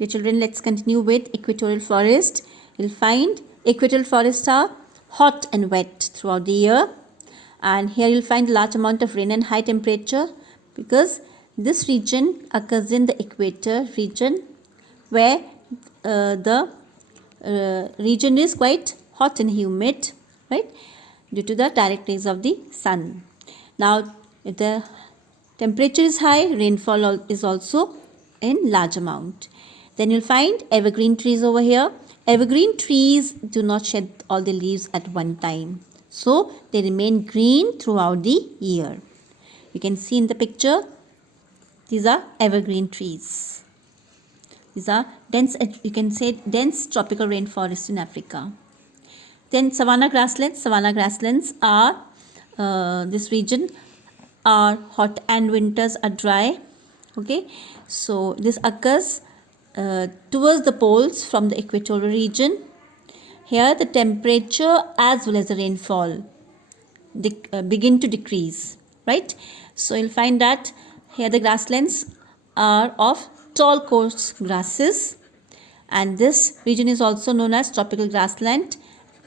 Dear children, let's continue with equatorial forest. You'll find equatorial forests are hot and wet throughout the year, and here you'll find large amount of rain and high temperature because this region occurs in the equator region where the region is quite hot and humid, right, due to the direct rays of the sun. Now, if the temperature is high, rainfall is also in large amount. Then you'll find evergreen trees over here. Evergreen trees do not shed all the leaves at one time, so they remain green throughout the year. You can see in the picture, these are evergreen trees. These are dense, you can say dense tropical rainforest in Africa. Then savanna grasslands. Savanna grasslands are, this region are hot and winters are dry. Okay, so this occurs towards the poles from the equatorial region. Here the temperature as well as the rainfall begin to decrease, right? So you'll find that here the grasslands are of tall coarse grasses, and this region is also known as tropical grassland,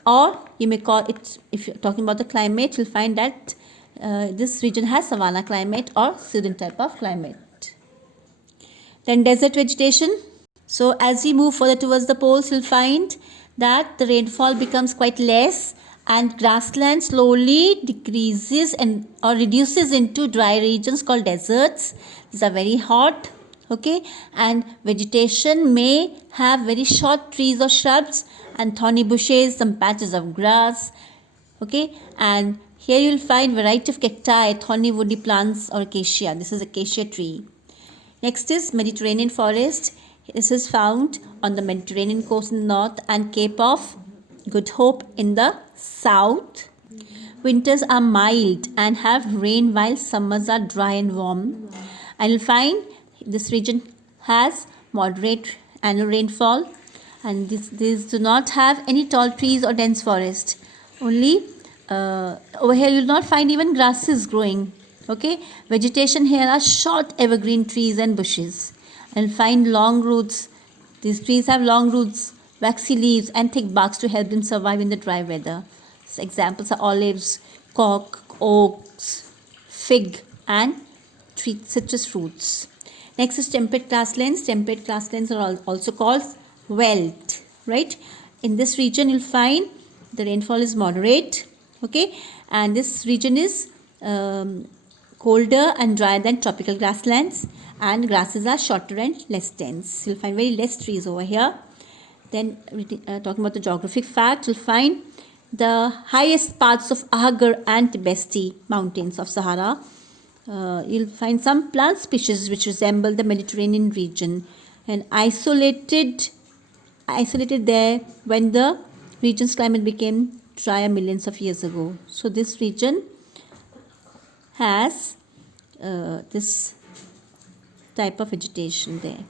or you may call it, if you're talking about the climate, you'll find that this region has savanna climate or Sudan type of climate. Then desert vegetation. So as we move further towards the poles, you'll find that the rainfall becomes quite less and grassland slowly decreases and or reduces into dry regions called deserts. These are very hot, okay, and vegetation may have very short trees or shrubs and thorny bushes, some patches of grass, okay, and here you'll find variety of cacti, thorny woody plants or acacia. This is acacia tree. Next is Mediterranean forest. This is found on the Mediterranean coast in the north and Cape of Good Hope in the south. Winters are mild and have rain while summers are dry and warm. And you'll find this region has moderate annual rainfall, and these do not have any tall trees or dense forest. Only over here you'll not find even grasses growing. Okay, vegetation here are short evergreen trees and bushes, and find long roots. These trees have long roots, waxy leaves and thick barks to help them survive in the dry weather. So examples are olives, cork, oaks, fig and citrus fruits. Next is temperate grasslands. Temperate grasslands are also called veldt, right? In this region you'll find the rainfall is moderate, okay, and this region is colder and drier than tropical grasslands, and grasses are shorter and less dense. You'll find very less trees over here. Then talking about the geographic facts, you'll find the highest parts of Ahaggar and Tibesti mountains of Sahara. You'll find some plant species which resemble the Mediterranean region and isolated there when the region's climate became drier millions of years ago. So this region has this type of vegetation there.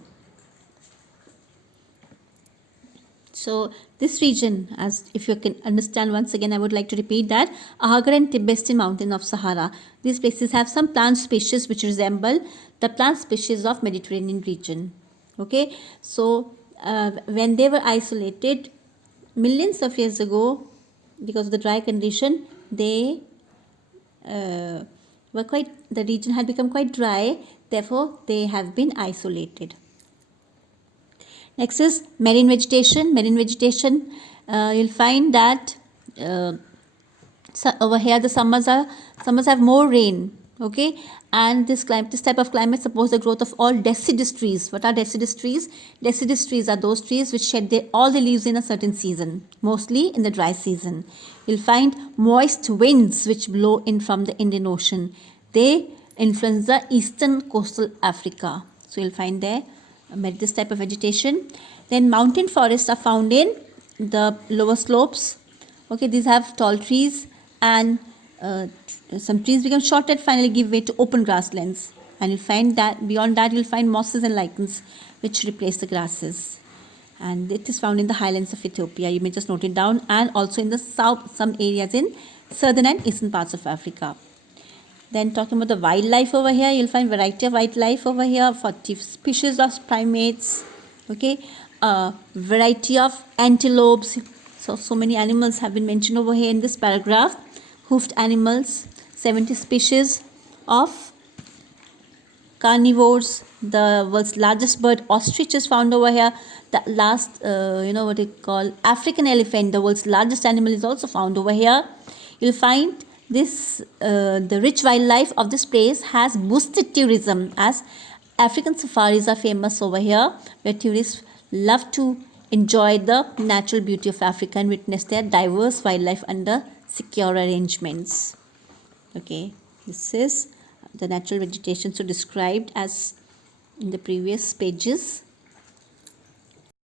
So this region, as if you can understand, once again I would like to repeat that Ahaggar and Tibesti mountain of Sahara, these places have some plant species which resemble the plant species of Mediterranean region. Okay, so when they were isolated millions of years ago, because of the dry condition, they the region had become quite dry, therefore they have been isolated. Next is marine vegetation. Marine vegetation, you'll find that over here the summers have more rain, okay, and this type of climate supports the growth of all deciduous trees. What are deciduous trees? Deciduous trees are those trees which shed all the leaves in a certain season, mostly in the dry season. You'll find moist winds which blow in from the Indian Ocean. They influence the eastern coastal Africa. So you'll find there this type of vegetation. Then mountain forests are found in the lower slopes. Okay, these have tall trees, and some trees become short and finally give way to open grasslands. And you'll find that beyond that you'll find mosses and lichens which replace the grasses. And it is found in the highlands of Ethiopia. You may just note it down, and also in the south, some areas in southern and eastern parts of Africa. Then talking about the wildlife over here, you'll find variety of wildlife over here, 40 species of primates, Okay, a variety of antelopes. So many animals have been mentioned over here in this paragraph. Hoofed animals, 70 species of carnivores. The world's largest bird, ostrich, is found over here. The last, what they call African elephant, the world's largest animal, is also found over here. You'll find this, the rich wildlife of this place has boosted tourism, as African safaris are famous over here, where tourists love to enjoy the natural beauty of Africa and witness their diverse wildlife under secure arrangements. Okay, this is the natural vegetation so described as in the previous pages.